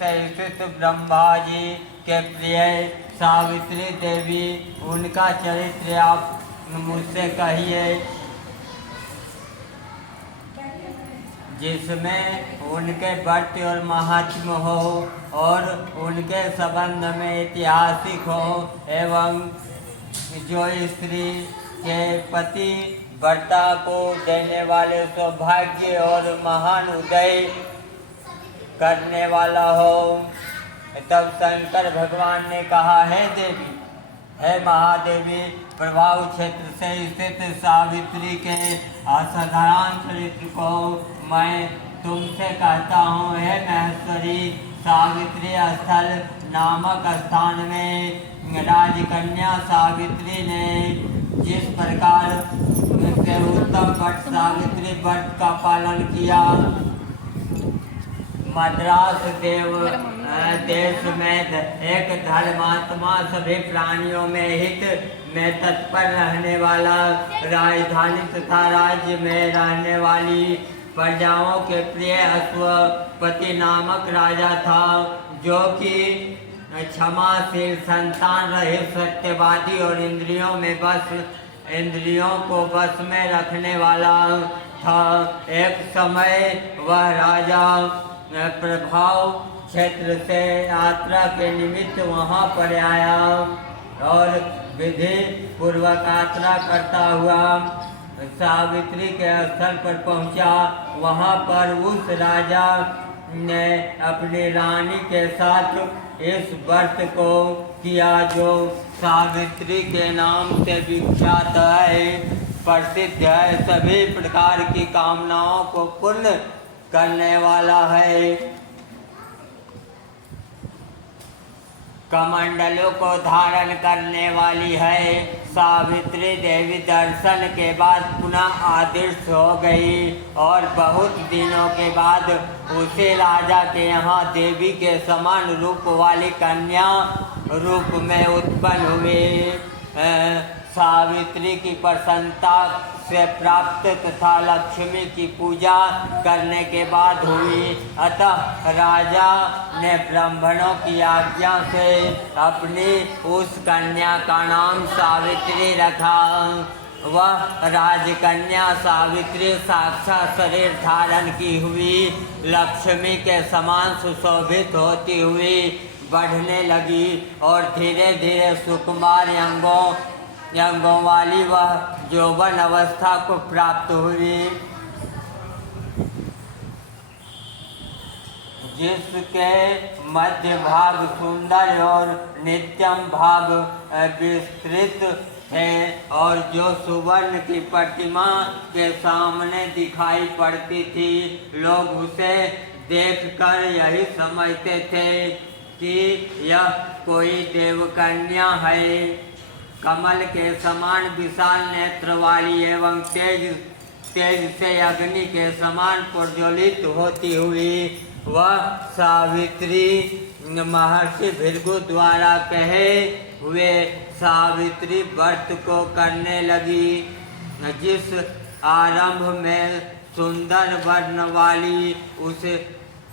से स्थित ब्रह्मा जी के प्रिय सावित्री देवी, उनका चरित्र आप मुझसे कहिए, जिसमें उनके व्रत और महात्म्य हो और उनके संबंध में ऐतिहासिक हो, एवं जो स्त्री के पति वर्ता को देने वाले सौभाग्य और महान उदय करने वाला हो। तब शंकर भगवान ने कहा, है देवी, है महादेवी, प्रभाव क्षेत्र से स्थित सावित्री के असाधारण चरित्र को मैं तुमसे कहता हूँ। है महेश्वरी, सावित्री स्थल नामक स्थान में राजकन्या सावित्री ने जिस प्रकार से उत्तम व्रत सावित्री व्रत का पालन किया, मद्रास देश में एक धर्मात्मा, सभी प्राणियों में हित में तत्पर रहने वाला, राजधानी तथा राज्य में रहने वाली प्रजाओं के प्रिय अश्वपति नामक राजा था, जो कि क्षमाशील, संतान रहित, सत्यवादी और इंद्रियों को बस में रखने वाला था। एक समय वह राजा प्रभाव क्षेत्र से यात्रा के निमित्त वहाँ पर आया और विधि पूर्वक यात्रा करता हुआ सावित्री के स्थल पर पहुँचा। वहाँ पर उस राजा ने अपनी रानी के साथ इस व्रत को किया, जो सावित्री के नाम से विख्यात है, प्रसिद्ध है, सभी प्रकार की कामनाओं को पूर्ण करने वाला है। कमंडलों को धारण करने वाली है। सावित्री देवी दर्शन के बाद पुनः आदिष्ट हो गई और बहुत दिनों के बाद उसी राजा के यहाँ देवी के समान रूप वाली कन्या रूप में उत्पन्न हुई। सावित्री की प्रसन्नता से प्राप्त तथा लक्ष्मी की पूजा करने के बाद हुई। अतः राजा ने ब्राह्मणों की आज्ञा से अपनी उस कन्या का नाम सावित्री रखा। वह राजकन्या सावित्री साक्षात शरीर धारण की हुई लक्ष्मी के समान सुशोभित होती हुई बढ़ने लगी और धीरे धीरे सुकुमार अंगों वाली वह यौवन अवस्था को प्राप्त हुई, जिसके मध्य भाग सुंदर और नित्यम भाग विस्तृत है और जो सुवर्ण की प्रतिमा के सामने दिखाई पड़ती थी। लोग उसे देखकर यही समझते थे कि यह कोई देवकन्या है। कमल के समान विशाल नेत्र वाली एवं तेज से अग्नि के समान प्रज्वलित होती हुई वह सावित्री महर्षि भृगु द्वारा कहे हुए सावित्री व्रत को करने लगी, जिस आरंभ में सुंदर वर्ण वाली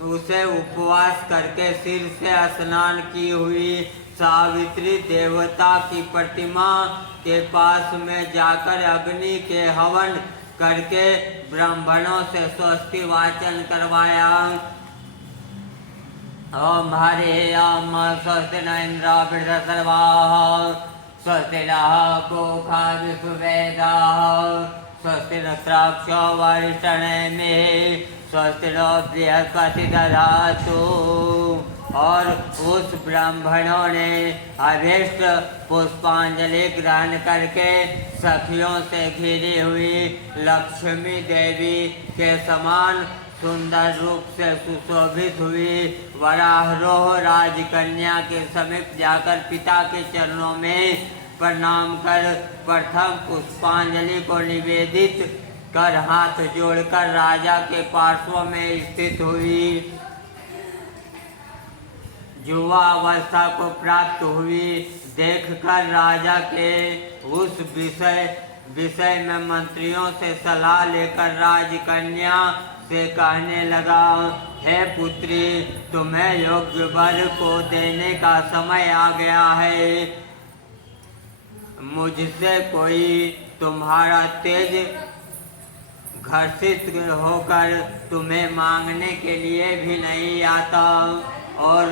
उसे उपवास करके सिर से स्नान की हुई सावित्री देवता की प्रतिमा के पास में जाकर अग्नि के हवन करके ब्राह्मणों से स्वस्ति वाचन करवाया। ओम हरे ओम स्वस्ति न इंद्र वृद्धसर्वाः स्वस्ति नः पूषा विश्ववेदाः स्वस्ति नक्षत्रो वरिष्ठनेमिः स्वस्ति नो बृहस्पति दधातु। और उस ब्राह्मणों ने अभीष्ट पुष्पांजलि ग्रहण करके सखियों से घिरी हुई लक्ष्मी देवी के समान सुंदर रूप से सुशोभित हुई वरारोह राजकन्या के समीप जाकर पिता के चरणों में प्रणाम कर प्रथम पुष्पांजलि को निवेदित कर हाथ जोड़कर राजा के पार्श्व में स्थित हुई। युवा अवस्था को प्राप्त हुई देखकर राजा के उस विषय में मंत्रियों से सलाह लेकर राजकन्या से कहने लगा, हे पुत्री, तुम्हें योग्य वर को देने का समय आ गया है। मुझसे कोई तुम्हारा तेज घर्षित होकर तुम्हें मांगने के लिए भी नहीं आता, और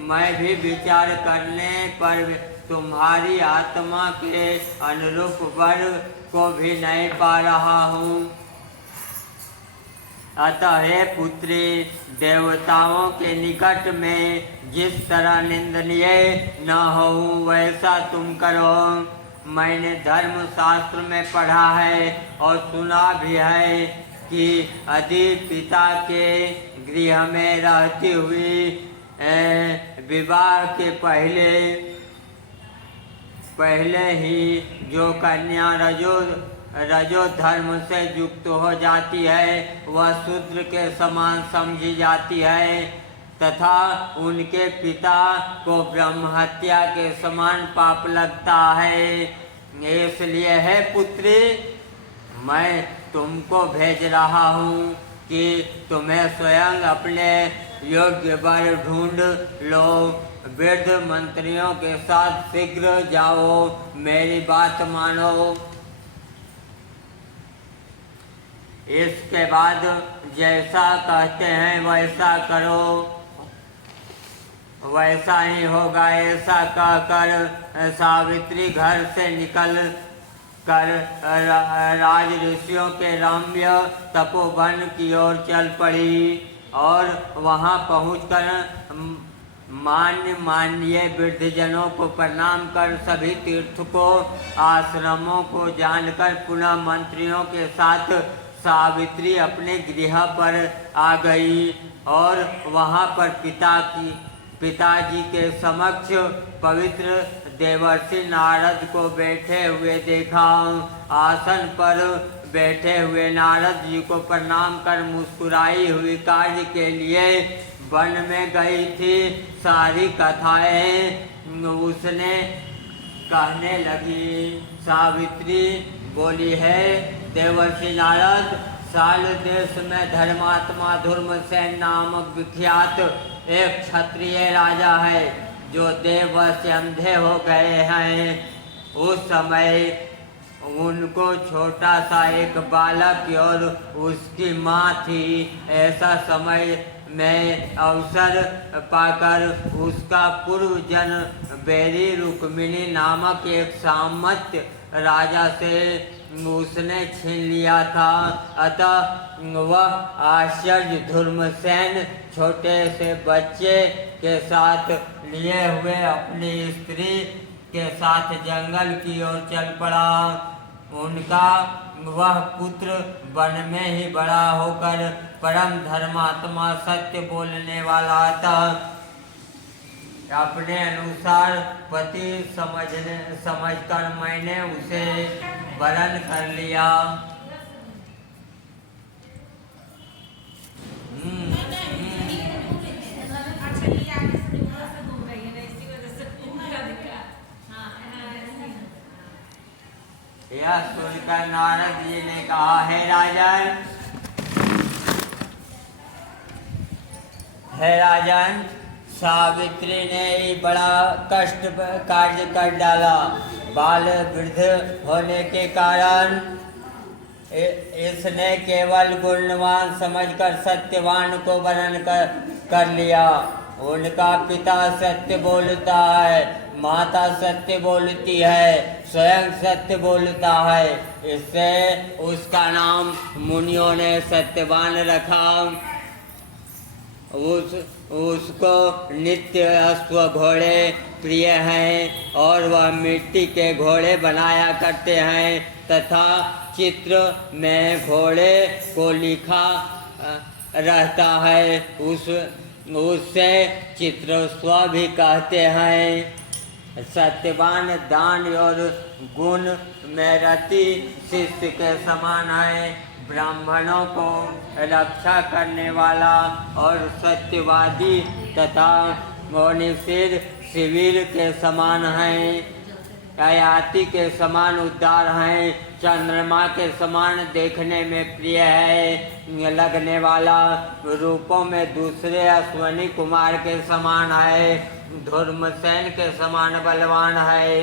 मैं भी विचार करने पर तुम्हारी आत्मा के अनुरूप वर को भी नहीं पा रहा हूँ। अतः हे पुत्री, देवताओं के निकट में जिस तरह निंदनीय न हो वैसा तुम करो। मैंने धर्म शास्त्र में पढ़ा है और सुना भी है कि यदि पिता के गृह में रहती हुई विवाह के पहले ही जो कन्या रजो धर्म से युक्त हो जाती है वह शूद्र के समान समझी जाती है, तथा उनके पिता को ब्रह्म हत्या के समान पाप लगता है। इसलिए है पुत्री, मैं तुमको भेज रहा हूँ कि तुम्हें स्वयं अपने योग्य वर ढूंढ लो। वृद्ध मंत्रियों के साथ शीघ्र जाओ, मेरी बात मानो। इसके बाद जैसा कहते हैं वैसा करो, वैसा ही होगा। ऐसा कहकर सावित्री घर से निकल कर राज ऋषियों के रम्य तपोवन की ओर चल पड़ी, और वहां पहुंचकर माननीय वृद्धजनों को प्रणाम कर सभी तीर्थ को आश्रमों को जानकर पुनः मंत्रियों के साथ सावित्री अपने गृह पर आ गई, और वहां पर पिताजी के समक्ष पवित्र देवर्षि नारद को बैठे हुए देखा। आसन पर बैठे हुए नारद जी को प्रणाम कर मुस्कुराई हुई कार्य के लिए वन में गई थी। सारी कथाएं उसने कहने लगी। सावित्री बोली है, देवर्षि नारद, साल देश में धर्मात्मा धर्मसेन नामक विख्यात एक क्षत्रिय राजा है जो देव से अंधे हो गए हैं। उस समय उनको छोटा सा एक बालक और उसकी माँ थी। ऐसा समय में अवसर पाकर उसका पूर्वजन बैरी रुक्मिणी नामक एक सामंत राजा से उसने छीन लिया था। अतः वह आश्चर्य धर्मसेन छोटे से बच्चे के साथ लिए हुए अपनी स्त्री के साथ जंगल की ओर चल पड़ा। उनका वह पुत्र वन में ही बड़ा होकर परम धर्मात्मा सत्य बोलने वाला था। अपने अनुसार पति समझकर मैंने उसे वरण कर लिया। यह सुनकर नारद जी ने कहा, हे राजन, सावित्री ने ही बड़ा कष्ट कार्य कर डाला। बाल वृद्ध होने के कारण इसने केवल गुणवान समझकर सत्यवान को वरण कर लिया। उनका पिता सत्य बोलता है, माता सत्य बोलती है, स्वयं सत्य बोलता है। इससे उसका नाम मुनियों ने सत्यवान रखा। उसको नित्य अश्व घोड़े प्रिय हैं और वह मिट्टी के घोड़े बनाया करते हैं तथा चित्र में घोड़े को लिखा रहता है। उससे चित्रोत्सव भी कहते हैं। सत्यवान दान और गुण में रति शिष्य के समान है। ब्राह्मणों को रक्षा करने वाला और सत्यवादी तथा निषेध शिविर के समान है। ययाति के समान उदार हैं, चंद्रमा के समान देखने में प्रिय है, लगने वाला रूपों में दूसरे अश्वनी कुमार के समान है, धर्मसेन के समान बलवान है,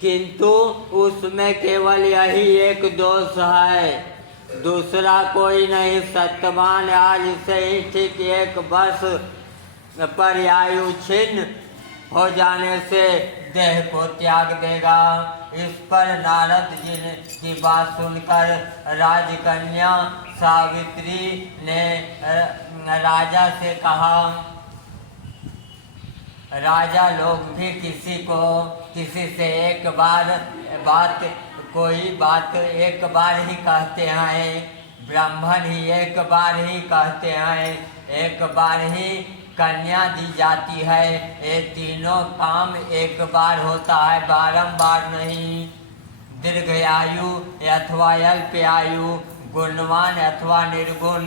किंतु उसमें केवल यही एक दोष है, दूसरा कोई नहीं। सत्यवान आज से ही ठीक 1 वर्ष पर आयु छिन्न हो जाने से देह को त्याग देगा। इस पर नारद जी ने की बात सुनकर राजकन्या सावित्री ने राजा से कहा, राजा लोग भी किसी से एक बार ही कहते हैं, ब्राह्मण ही एक बार ही कहते हैं, एक बार ही कन्या दी जाती है। ये तीनों काम एक बार होता है, बारंबार नहीं। दीर्घायु अथवा अल्पायु, गुणवान अथवा निर्गुण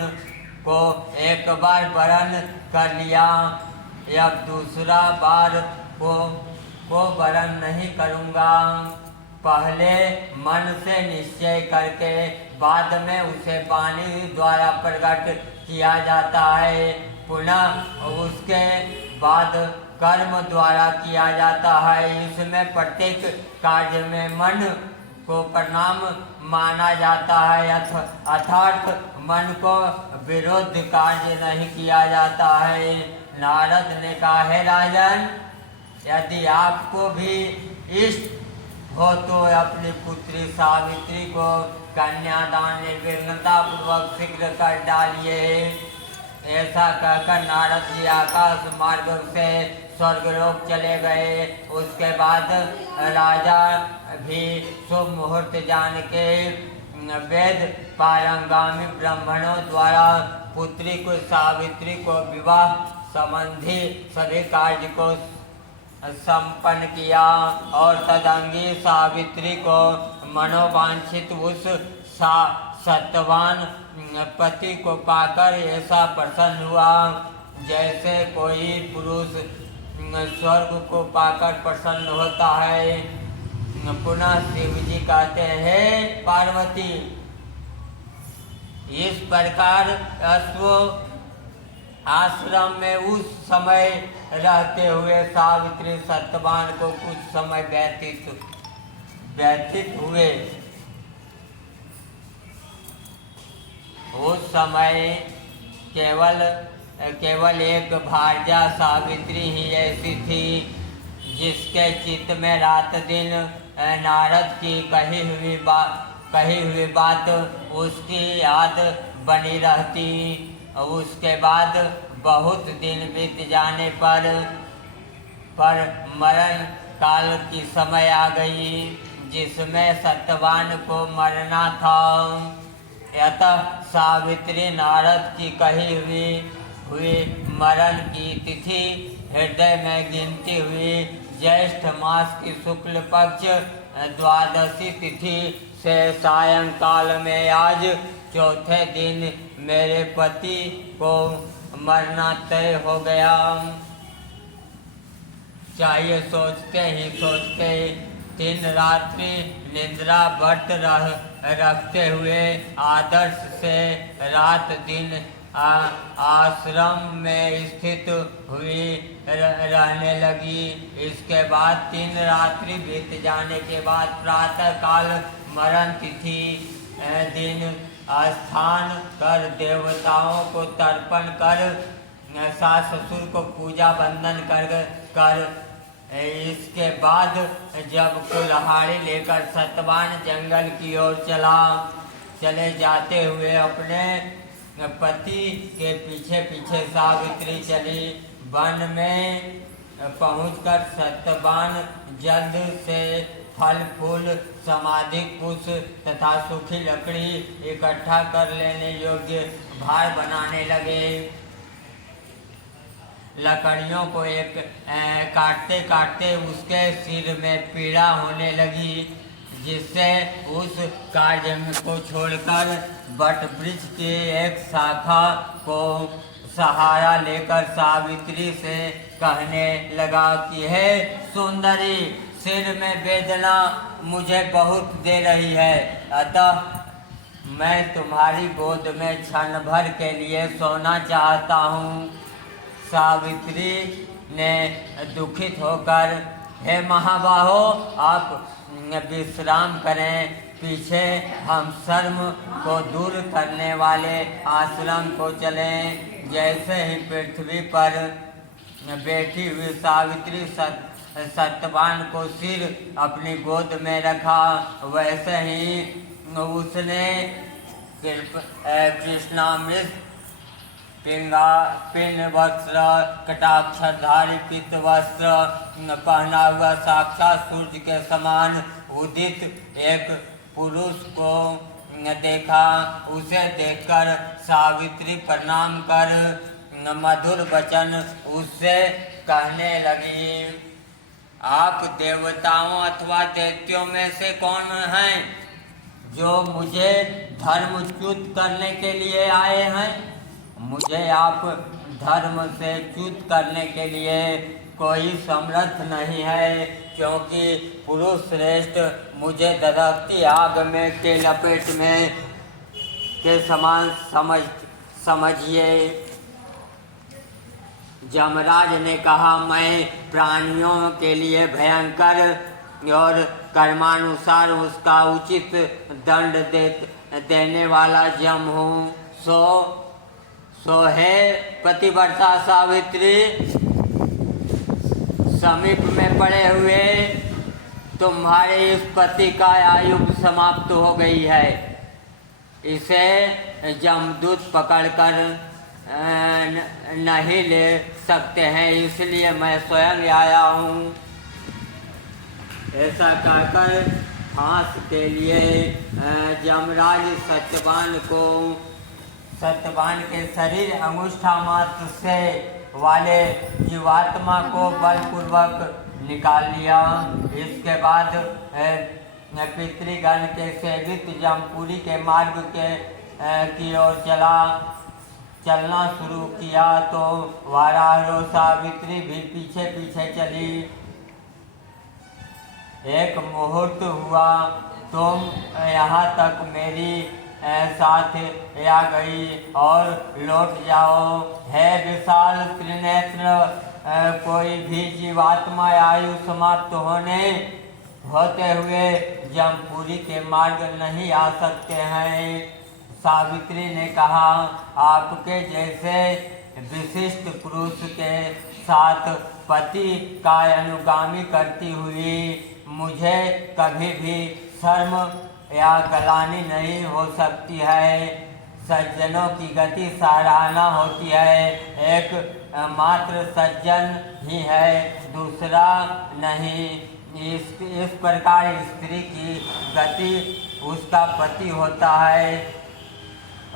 को एक बार वरण कर लिया, अब दूसरा बार को वरण नहीं करूँगा। पहले मन से निश्चय करके बाद में उसे वाणी द्वारा प्रकट किया जाता है, पुनः उसके बाद कर्म द्वारा किया जाता है। इसमें प्रत्येक कार्य में मन को प्रणाम माना जाता है, अर्थात मन को विरुद्ध कार्य नहीं किया जाता है। नारद ने कहा, है राजन, यदि आपको भी इष्ट हो तो अपनी पुत्री सावित्री को कन्यादान निर्विघ्नता पूर्वक शीघ्र कर डालिए। ऐसा कहकर नारद जी आकाश मार्ग से स्वर्गलोक चले गए। उसके बाद राजा भी शुभ मुहूर्त जान के वेद पारंगामी ब्राह्मणों द्वारा पुत्री को सावित्री को विवाह संबंधी सभी कार्य को संपन्न किया और तदंगी सावित्री को मनोवांछित उस सत्यवान पति को पाकर ऐसा प्रसन्न हुआ जैसे कोई पुरुष स्वर्ग को पाकर प्रसन्न होता है। पुनः शिव जी कहते हैं, पार्वती, इस प्रकार अश्व आश्रम में उस समय रहते हुए सावित्री सत्यवान को कुछ समय व्यतीत हुए। उस समय केवल एक भार्या सावित्री ही ऐसी थी जिसके चित्त में रात दिन नारद की कही हुई बात उसकी याद बनी रहती। उसके बाद बहुत दिन बीत जाने पर मरण काल की समय आ गई जिसमें सत्यवान को मरना था। अतः सावित्री नारद की कही हुई मरण की तिथि हृदय में गिनती हुई ज्येष्ठ मास की शुक्ल पक्ष द्वादशी तिथि से सायंकाल में आज चौथे दिन मेरे पति को मरना तय हो गया। चाहिए सोचते 3 रात्रि निद्रा व्रत रखते हुए आदर्श से रात दिन आश्रम में स्थित हुई रहने लगी। इसके बाद 3 रात्रि बीत जाने के बाद प्रातः काल मरण तिथि दिन स्थान कर देवताओं को तर्पण कर सास ससुर को पूजा बंदन कर इसके बाद जब कुल्हाड़ी लेकर सत्यवान जंगल की ओर चले जाते हुए अपने पति के पीछे सावित्री चली। वन में पहुंचकर सत्यवान जल्द से फल फूल समाधि पुष्प तथा सूखी लकड़ी इकट्ठा कर लेने योग्य भार बनाने लगे। लकड़ियों को काटते उसके सिर में पीड़ा होने लगी जिससे उस कार्य को छोड़कर वट वृक्ष के एक शाखा को सहारा लेकर सावित्री से कहने लगा कि हे सुंदरी, सिर में वेदना मुझे बहुत दे रही है, अतः मैं तुम्हारी गोद में क्षण भर के लिए सोना चाहता हूँ। सावित्री ने दुखित होकर, हे महाबाहो, आप विश्राम करें, पीछे हम शर्म को दूर करने वाले आश्रम को चलें। जैसे ही पृथ्वी पर बैठी हुई सावित्री सत्यवान को सिर अपनी गोद में रखा, वैसे ही उसने कृष्णामृत पिंड वस्त्र, कटाक्षधारी पीत वस्त्र पहना हुआ साक्षात सूर्य के समान उदित एक पुरुष को देखा। उसे देखकर सावित्री प्रणाम कर मधुर वचन उससे कहने लगी, आप देवताओं अथवा दैत्यों में से कौन हैं जो मुझे धर्मच्युत करने के लिए आए हैं? मुझे आप धर्म से च्युत करने के लिए कोई समर्थ नहीं है, क्योंकि पुरुष श्रेष्ठ मुझे दहकती आग में के लपेट में के समान समझिए। यमराज ने कहा, मैं प्राणियों के लिए भयंकर और कर्मानुसार उसका उचित दंड देने वाला यम हूँ। सो है पतिव्रता सावित्री, समीप में पड़े हुए तुम्हारे इस पति का आयु समाप्त हो गई है। इसे यमदूत पकड़कर नहीं ले सकते हैं, इसलिए मैं स्वयं आया हूँ। ऐसा कहकर फांस के लिए यमराज सत्यवान के शरीर अंगुष्ठा मात्र से वाले जीवात्मा को बलपूर्वक निकाल लिया। इसके बाद पितृगण के सेवित जमपुरी के मार्ग की ओर चलना शुरू किया, तो वाराह सावित्री भी पीछे पीछे चली। एक मुहूर्त हुआ, तुम यहाँ तक मेरी साथ आ गई और लौट जाओ। है विशाल त्रिनेत्र, कोई भी जीवात्मा आयु समाप्त होते हुए जमपुरी के मार्ग नहीं आ सकते हैं। सावित्री ने कहा, आपके जैसे विशिष्ट पुरुष के साथ पति का अनुगामी करती हुई मुझे कभी भी शर्म या ग्लानि नहीं हो सकती है। सज्जनों की गति सराहना होती है, एक मात्र सज्जन ही है, दूसरा नहीं। इस प्रकार स्त्री की गति उसका पति होता है,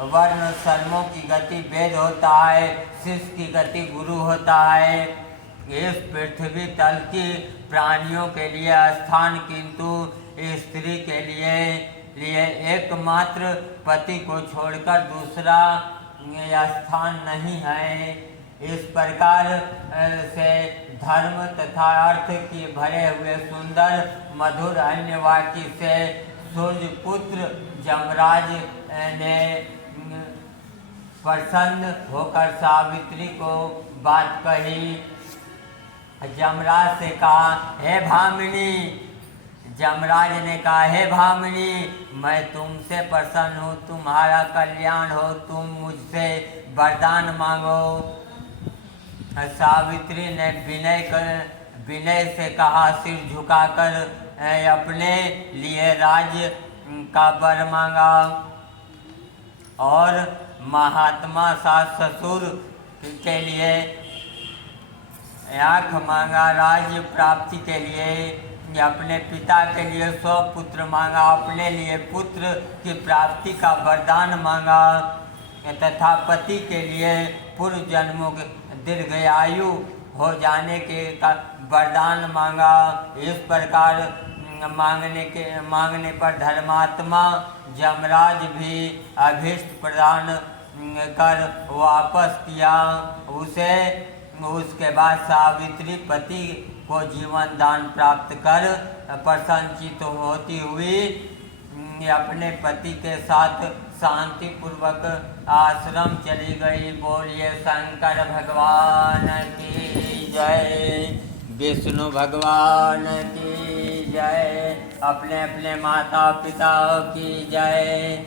वर्ण शर्मों की गति वेद होता है, शिष्य की गति गुरु होता है। इस पृथ्वी तल की प्राणियों के लिए स्थान किंतु स्त्री के लिए एकमात्र पति को छोड़कर दूसरा स्थान नहीं है। इस प्रकार से धर्म तथा अर्थ की भरे हुए सुंदर मधुर अन्य वाक्य से सूर्यपुत्र यमराज ने प्रसन्न होकर सावित्री को बात कही। यमराज से कहा, हे भामिनी, यमराज ने कहा, हे भामिनी, मैं तुमसे प्रसन्न हूँ, तुम्हारा कल्याण हो, तुम मुझसे वरदान मांगो। सावित्री ने विनय से कहा, सिर झुकाकर अपने लिए राज्य का वर मांगा और महात्मा सास ससुर के लिए आँख मांगा। राज्य प्राप्ति के लिए अपने पिता के लिए 100 पुत्र मांगा, अपने लिए पुत्र की प्राप्ति का वरदान मांगा तथा पति के लिए पूर्व जन्मों के दीर्घायु हो जाने के का वरदान मांगा। इस प्रकार मांगने पर धर्मात्मा यमराज भी अभीष्ट प्रदान कर वापस किया। उसे उसके बाद सावित्री पति को जीवन दान प्राप्त कर प्रसन्नचित होती हुई अपने पति के साथ शांति पूर्वक आश्रम चली गई। बोलिए शंकर भगवान की जय, विष्णु भगवान की जय, अपने अपने माता पिता की जय।